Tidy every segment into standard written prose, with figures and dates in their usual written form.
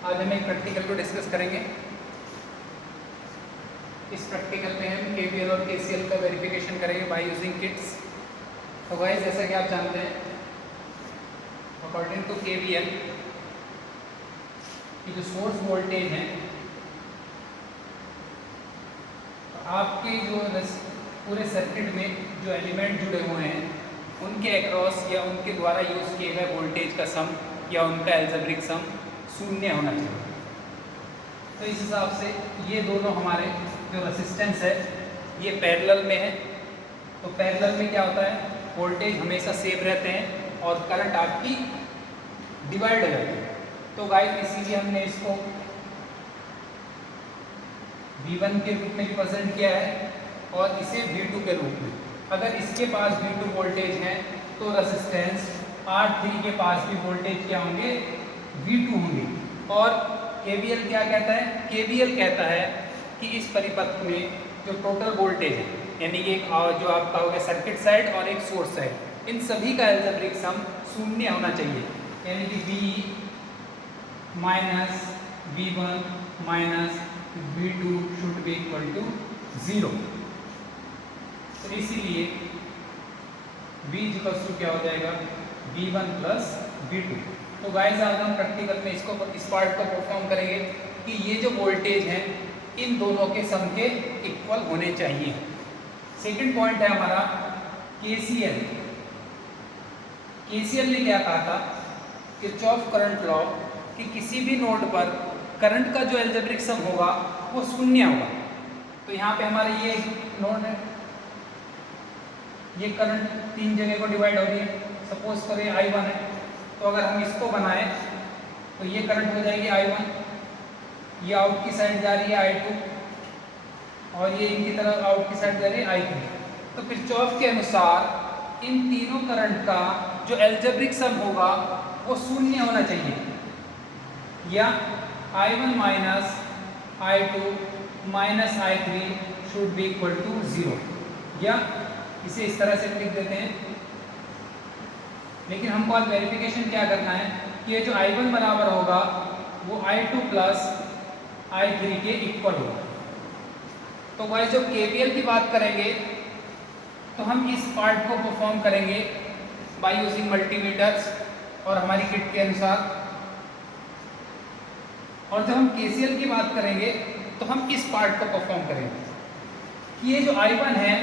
आज हम एक प्रैक्टिकल को डिस्कस करेंगे। इस प्रैक्टिकल में हम KVL और KCL का वेरिफिकेशन करेंगे बाय यूजिंग किट्स। तो गाइस जैसा कि आप जानते हैं, अकॉर्डिंग टू KVL की जो सोर्स वोल्टेज है, तो आपके जो पूरे सर्किट में जो एलिमेंट जुड़े हुए हैं उनके अक्रॉस या उनके द्वारा यूज किए गए वोल्टेज का सम या उनका एल्जेब्रिक सम शून्य होना चाहिए। तो इस हिसाब से ये दोनों हमारे जो रेसिस्टेंस है ये पैरेलल में है। तो पैरेलल में क्या होता है, वोल्टेज हमेशा सेम रहते हैं और करंट आपकी डिवाइड हो जाती है। तो गाइस इसीलिए हमने इसको V1 के रूप में रिप्रेजेंट किया है और इसे V2 के रूप में। अगर इसके पास V2 वोल्टेज है तो रेसिस्टेंस R3 के पास भी वोल्टेज क्या होंगे, V2 होंगे। और KVL क्या कहता है, KVL कहता है कि इस परिपथ में जो टोटल वोल्टेज है, यानी कि जो आपका हो गया सर्किट साइड और एक सोर्स साइड, इन सभी का एल्जेब्रिक सम शून्य होना चाहिए। यानी कि V minus V1 minus V2 should be equal to 0। तो इसीलिए V क्या हो जाएगा, V1 प्लस V2। तो गाइस आज हम प्रैक्टिकल में इस पार्ट को परफॉर्म करेंगे कि ये जो वोल्टेज है इन दोनों के सम के इक्वल होने चाहिए। सेकंड पॉइंट है हमारा KCL। KCL ने क्या कहा था, किरचॉफ करंट लॉ, कि किसी भी नोड पर करंट का जो एल्जेब्रिक सम होगा वो शून्य होगा। तो यहाँ पे हमारा ये नोड है, ये करंट तीन जगह को डिवाइड हो रही है। सपोज करें I1 है, तो अगर हम इसको बनाएं तो ये करंट हो जाएगी I1, ये आउट की साइड जा रही है I2 और ये इनकी तरफ आउट की साइड जा रही है I3। तो किरचॉफ के अनुसार इन तीनों करंट का जो एल्जेब्रिक सम होगा वो शून्य होना चाहिए, या I1 minus I2 minus I3 should be equal to 0, या इसे इस तरह से लिख देते हैं। लेकिन हमको आज वेरिफिकेशन क्या करना है कि ये जो I1 बराबर होगा वो I2 प्लस I3 के इक्वल होगा। तो भाई जब KVL की बात करेंगे तो हम इस पार्ट को परफॉर्म करेंगे बाय यूजिंग मल्टीमीटर्स और हमारी किट के अनुसार। और जब हम KCL की बात करेंगे तो हम इस पार्ट को परफॉर्म करेंगे कि ये जो I1 है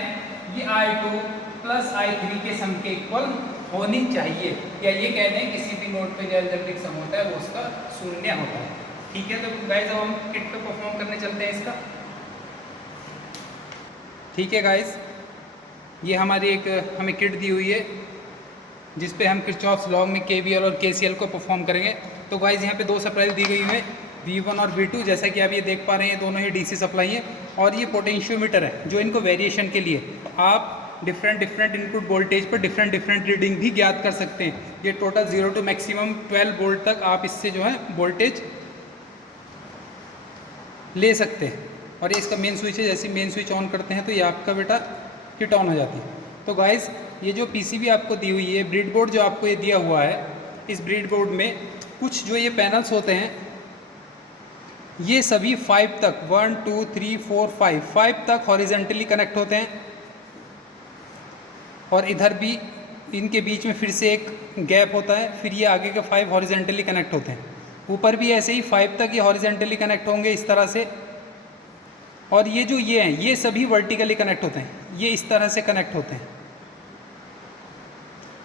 ये I2 प्लस I3 के सम के इक्वल होनी चाहिए, या ये कह दें किसी भी नोड पे जो एल्जेब्रिक सम होता है वो उसका शून्य होता है। ठीक है, तो गाइस अब हम किट पे परफॉर्म करने चलते हैं इसका। ठीक है गाइस, ये हमारी एक हमें किट दी हुई है जिस पे हम किरचॉफ्स लॉ में KVL और KCL को परफॉर्म करेंगे। तो गाइस यहाँ पे दो सप्लाई दी गई है, V1 और V2। जैसा कि आप ये देख पा रहे हैं दोनों ही DC सप्लाई है, और ये पोटेंशियोमीटर है जो इनको वेरिएशन के लिए आप डिफरेंट इनपुट वोल्टेज पर डिफरेंट रीडिंग भी ज्ञात कर सकते हैं। ये टोटल 0 टू मैक्सिमम 12 वोल्ट तक आप इससे जो है वोल्टेज ले सकते हैं। और ये इसका मेन स्विच है, जैसे मेन स्विच ऑन करते हैं तो ये आपका बेटा किट ऑन हो जाती है। तो गाइस ये जो PCB आपको दी हुई है, ब्रेड बोर्ड जो आपको ये दिया हुआ है, इस ब्रेड बोर्ड में कुछ जो ये पैनल्स होते हैं ये सभी 5 तक 1 2 3 4 5 तक हॉरिजेंटली कनेक्ट होते हैं, और इधर भी इनके बीच में फिर से एक गैप होता है, फिर ये आगे के 5 हॉरिजेंटली कनेक्ट होते हैं। ऊपर भी ऐसे ही 5 तक ये हॉरिजेंटली कनेक्ट होंगे इस तरह से, और ये जो ये हैं ये सभी वर्टिकली कनेक्ट होते हैं, ये इस तरह से कनेक्ट होते हैं।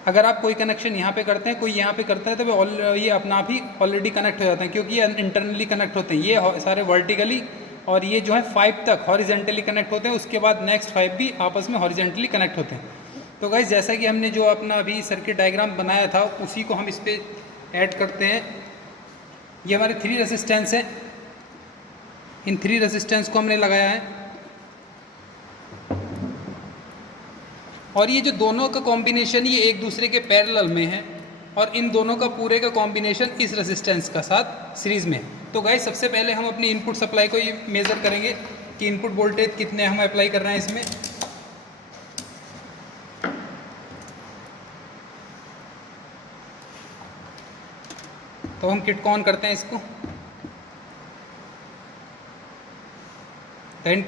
अगर आप कोई कनेक्शन यहाँ पे करते हैं, कोई यहाँ पे करता है, तो ये अपना आप ही ऑलरेडी कनेक्ट हो जाते हैं, क्योंकि ये इंटरनली कनेक्ट होते हैं ये सारे वर्टिकली, और ये जो है 5 तक हॉरिजेंटली कनेक्ट होते हैं। उसके बाद नेक्स्ट 5 भी आपस में हॉरिजेंटली कनेक्ट होते हैं। तो गाइस जैसा कि हमने जो अपना अभी सर्किट डायग्राम बनाया था उसी को हम इस पर ऐड करते हैं। ये हमारे 3 रेसिस्टेंस हैं, इन 3 रेसिस्टेंस को हमने लगाया है, और ये जो दोनों का कॉम्बिनेशन ये एक दूसरे के पैरेलल में है, और इन दोनों का पूरे का कॉम्बिनेशन इस रेसिस्टेंस का साथ सीरीज़ में है। तो गाइस सबसे पहले हम अपनी इनपुट सप्लाई को ये मेज़र करेंगे कि इनपुट वोल्टेज कितने हम अप्लाई कर रहे हैं इसमें। तो हम किट को ऑन करते हैं इसको। देन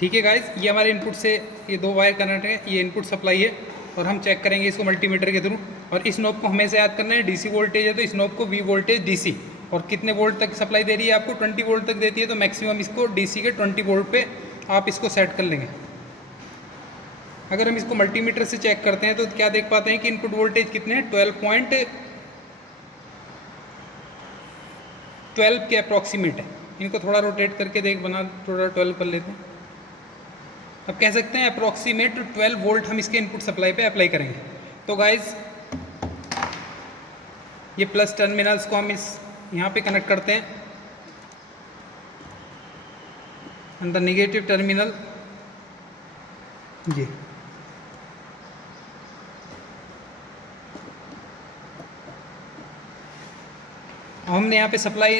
ठीक है गाइस, ये हमारे इनपुट से ये 2 वायर कनेक्ट है, ये इनपुट सप्लाई है और हम चेक करेंगे इसको मल्टीमीटर के थ्रू। और इस नॉब को हमेशा याद करना है, डीसी वोल्टेज है तो इस नॉब को वी वोल्टेज डीसी, और कितने वोल्ट तक सप्लाई दे रही है आपको, 20 वोल्ट तक देती है, तो मैक्सिमम इसको डीसी के 20 वोल्ट पे आप इसको सेट कर लेंगे। अगर हम इसको मल्टीमीटर से चेक करते हैं तो क्या देख पाते हैं कि इनपुट वोल्टेज कितने हैं, 12 के अप्रॉक्सीमेट है। इनको थोड़ा रोटेट करके थोड़ा 12 कर लेते हैं। अब कह सकते हैं अप्रॉक्सीमेट 12 वोल्ट हम इसके इनपुट सप्लाई पे अप्लाई करेंगे। तो गाइज ये प्लस टर्मिनल्स को हम इस यहाँ पे कनेक्ट करते हैं, एंड द नेगेटिव टर्मिनल ये हमने यहाँ पे सप्लाई,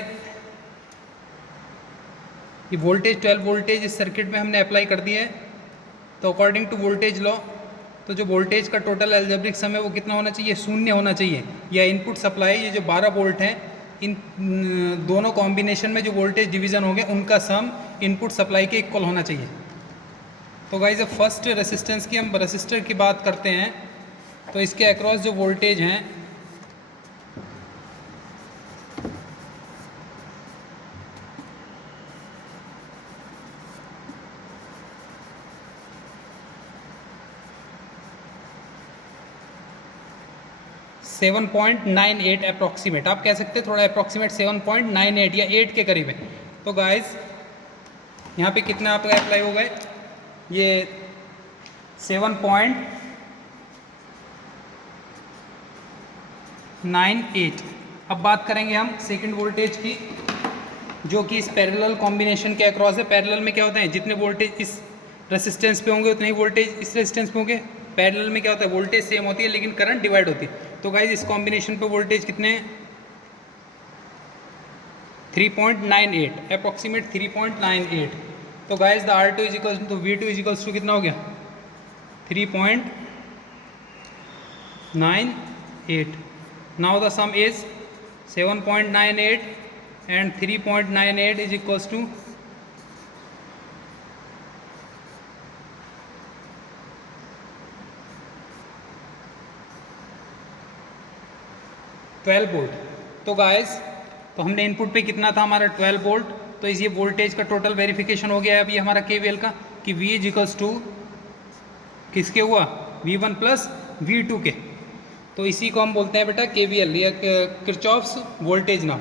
ये वोल्टेज 12 वोल्टेज इस सर्किट में हमने अप्लाई कर दिया है। तो अकॉर्डिंग टू वोल्टेज लॉ, तो जो वोल्टेज का टोटल एल्जेब्रिक सम है वो कितना होना चाहिए, 0 होना चाहिए। या इनपुट सप्लाई ये जो 12 वोल्ट हैं, इन दोनों कॉम्बिनेशन में जो वोल्टेज डिवीज़न होंगे उनका सम इनपुट सप्लाई के इक्वल होना चाहिए। तो गाइस जब फर्स्ट रेसिस्टेंस की हम रेसिस्टर की बात करते हैं तो इसके अक्रॉस जो वोल्टेज हैं सेवन 7.98 अप्रॉक्सीमेट, आप कह सकते हैं थोड़ा अप्रॉक्सीमेट 7.98 या 8 के करीब है। तो गाइस यहाँ पे कितना आपका अप्लाई हो गए, ये 7.98। अब बात करेंगे हम सेकंड वोल्टेज की, जो कि इस पैरेलल कॉम्बिनेशन के अक्रॉस है। पैरेलल में क्या होता है, जितने वोल्टेज इस रेसिस्टेंस पे होंगे उतने ही वोल्टेज इस रेसिस्टेंस पे होंगे। पैरेलल में क्या होता है, वोल्टेज सेम होती है लेकिन करंट डिवाइड होती है। तो गाइज इस कॉम्बिनेशन पे वोल्टेज कितने हैं, 3.98 अप्रॉक्सीमेट 3.98। तो guys the R2 is equals to V2 is equals to कितना हो गया, 3.98। Now the sum is 7.98 and 3.98 is equals to 12 volt. तो गाइस तो हमने इनपुट पे कितना था हमारा 12 वोल्ट। तो इस ये वोल्टेज का टोटल वेरिफिकेशन हो गया है अभी हमारा KVL का, कि V इज इक्वल्स टू किसके हुआ, V1 प्लस V2 के। तो इसी को हम बोलते हैं बेटा KVL या किरचॉफ्स वोल्टेज लॉ।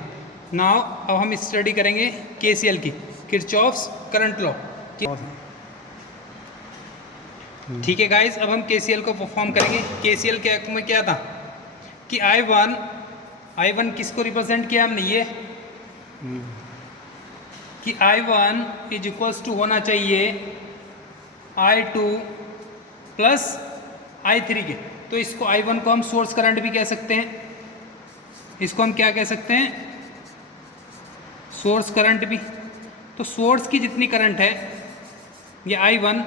नाउ अब हम स्टडी करेंगे KCL की, किरचॉफ्स करंट लॉ। ठीक है गाइस, अब हम KCL को परफॉर्म करेंगे। KCL के हक में क्या था कि I1 किसको रिप्रेजेंट किया हमने, ये कि I1 इज इक्वल्स टू होना चाहिए I2 प्लस I3 के। तो इसको I1 को हम सोर्स करंट भी कह सकते हैं, इसको हम क्या कह सकते हैं, सोर्स करंट भी। तो सोर्स की जितनी करंट है ये I1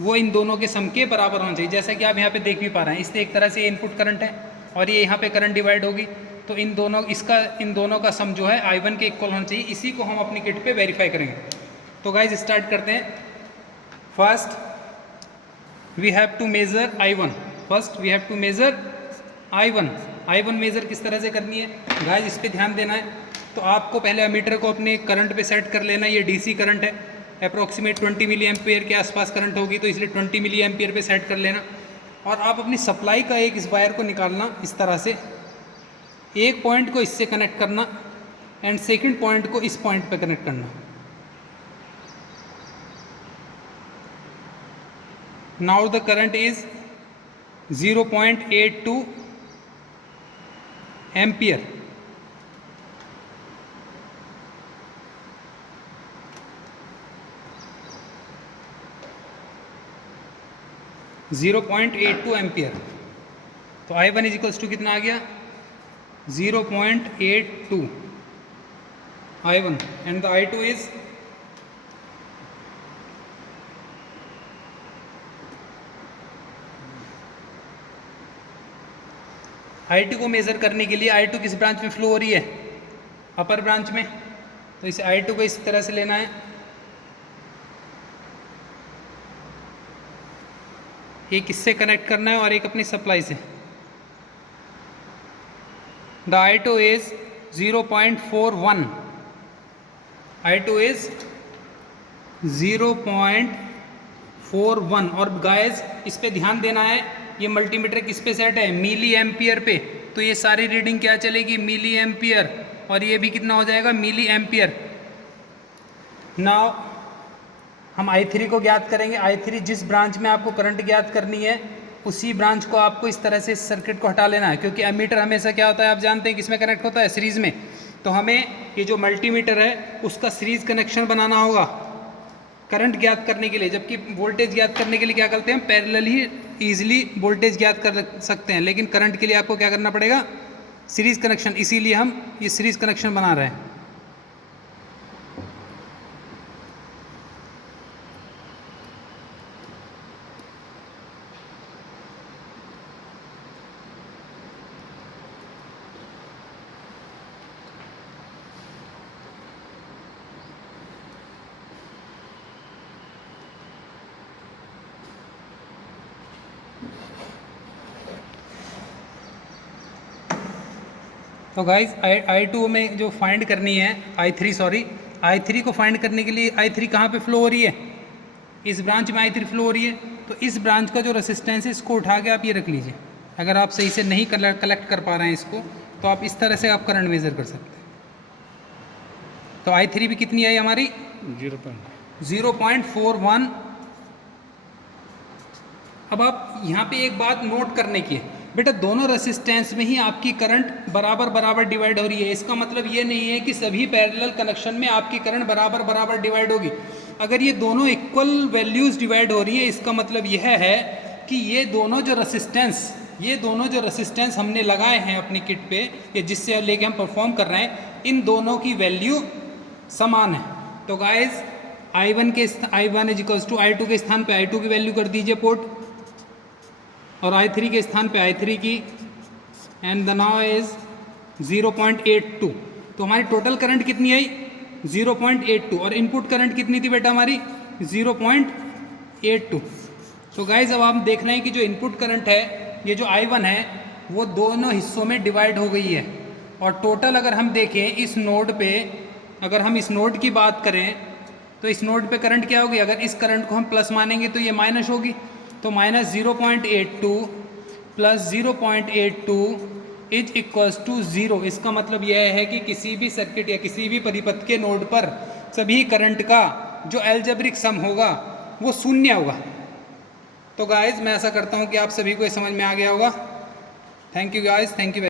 वो इन दोनों के सम के बराबर होना चाहिए। जैसा कि आप यहाँ पे देख भी पा रहे हैं, इससे एक तरह से ये इनपुट करंट है और ये यहाँ पे करंट डिवाइड होगी। तो इन दोनों का सम जो है I1 के इक्वल होना चाहिए। इसी को हम अपनी किट पे वेरीफाई करेंगे। तो गाइज स्टार्ट करते हैं। First we have to measure I1। First we have to measure I1 measure किस तरह से करनी है गाइज, इस पर ध्यान देना है। तो आपको पहले अमीटर को अपने करंट पे सेट कर लेना है। ये DC करंट है, अप्रॉक्सीमेट 20 मिली एम्पियर के आसपास करंट होगी, तो इसलिए 20 मिली एम्पियर पे सेट कर लेना। और आप अपनी सप्लाई का एक इस वायर को निकालना, इस तरह से एक पॉइंट को इससे कनेक्ट करना एंड सेकंड पॉइंट को इस पॉइंट पे कनेक्ट करना। Now the current is 0.82 ampere. Ampere. तो I1 इज इक्वल्स टू कितना आ गया, 0.82 I1 and the I2 is I2 को मेज़र करने के लिए I2 किस ब्रांच में फ्लो हो रही है, अपर ब्रांच में। तो इसे I2 को इस तरह से लेना है एक इससे कनेक्ट करना है और एक अपनी सप्लाई से। The I2 is 0.41, I2 is 0.41। और गाइस इस पे ध्यान देना है, ये मल्टीमीटर किस पे सेट है, मिली एम्पियर पे, तो ये सारी रीडिंग क्या चलेगी, मिली एम्पियर, और ये भी कितना हो जाएगा, मिली एम्पियर। नाउ हम I3 को ज्ञात करेंगे। I3 जिस ब्रांच में आपको करंट ज्ञात करनी है उसी ब्रांच को आपको इस तरह से इस सर्किट को हटा लेना है, क्योंकि एमीटर हमेशा क्या होता है आप जानते हैं किसमें कनेक्ट होता है, सीरीज़ में। तो हमें ये जो मल्टीमीटर है उसका सीरीज़ कनेक्शन बनाना होगा करंट ज्ञात करने के लिए, जबकि वोल्टेज ज्ञात करने के लिए क्या करते हैं, पैरेलल ही ईजिली वोल्टेज ज्ञात कर सकते हैं, लेकिन करंट के लिए आपको क्या करना पड़ेगा, सीरीज़ कनेक्शन। इसीलिए हम ये सीरीज़ कनेक्शन बना रहे हैं। तो गाइज I2 में जो फाइंड करनी है, I3 को फाइंड करने के लिए I3 कहाँ पे फ्लो हो रही है, इस ब्रांच में I3 फ्लो हो रही है। तो इस ब्रांच का जो रेसिस्टेंस है इसको उठा के आप ये रख लीजिए। अगर आप सही से नहीं कलेक्ट कर पा रहे हैं इसको, तो आप इस तरह से आप करंट मेज़र कर सकते हैं। तो I3 भी कितनी आई हमारी, 0.41। अब आप यहाँ पे एक बात नोट करने की है बेटा, दोनों रेसिस्टेंस में ही आपकी करंट बराबर डिवाइड हो रही है। इसका मतलब ये नहीं है कि सभी पैरेलल कनेक्शन में आपकी करंट बराबर डिवाइड होगी। अगर ये दोनों इक्वल वैल्यूज़ डिवाइड हो रही है, इसका मतलब यह है कि ये दोनों जो रेसिस्टेंस हमने लगाए हैं अपनी किट पे, या जिससे लेके हम परफॉर्म कर रहे हैं, इन दोनों की वैल्यू समान है। तो guys I1 is equals to I2 के स्थान पे I2 की वैल्यू कर दीजिए पुट, और I3 के स्थान पे I3 की, एंड द नाउ इज 0.82। तो हमारी टोटल करंट कितनी आई, 0.82, और इनपुट करंट कितनी थी बेटा हमारी, 0.82। तो गाइज अब आप देख रहे हैं कि जो इनपुट करंट है, ये जो I1 है, वो दोनों हिस्सों में डिवाइड हो गई है। और टोटल अगर हम देखें इस नोड पे, अगर हम इस नोड की बात करें तो इस नोड पे करंट क्या होगी, अगर इस करंट को हम प्लस मानेंगे तो ये माइनस होगी। तो minus 0.82 plus 0.82 is equals to 0। इसका मतलब यह है कि किसी भी सर्किट या किसी भी परिपथ के नोड पर सभी करंट का जो अलजेब्रिक सम होगा वो शून्य होगा। तो गाइज मैं ऐसा करता हूँ कि आप सभी को ये समझ में आ गया होगा। Thank you guys, thank you.